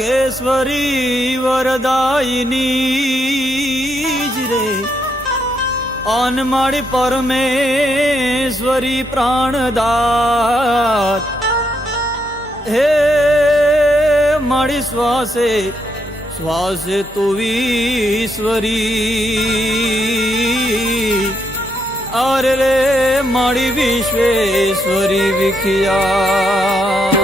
વાગેશ્વરી વરદાયિની જ રે અનમાળી પરમેશ્વરી પ્રાણદાત હે માળી શ્વાસે શ્વાસે તું ઈશ્વરી અરે રે માળી વિશ્વેશ્વરી વિખ્યા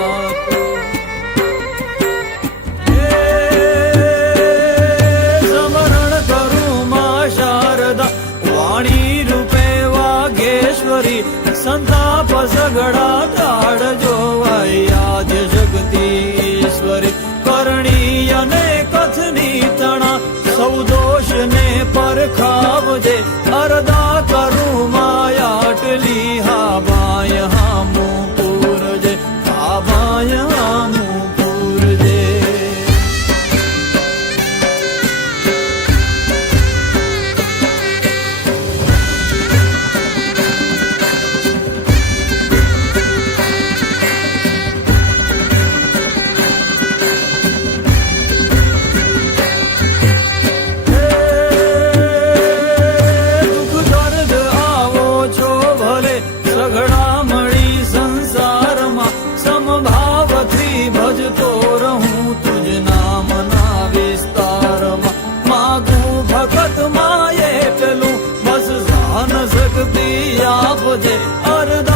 સંતાપ સગડા કાળ જોવાય આદ્ય જગતીશ્વરી કરણી અને કથની તણા સૌ દોષ ને પરખાવજે અરદા કરું માયાટલી હા બાય હામું પૂરજે હા બાય હામું પૂરજે ભજતો રહું તુજ નામના વિસ્તારમાં માગું ભગત માએ પેલું બસ જાન શક્તિ આપજે અરદા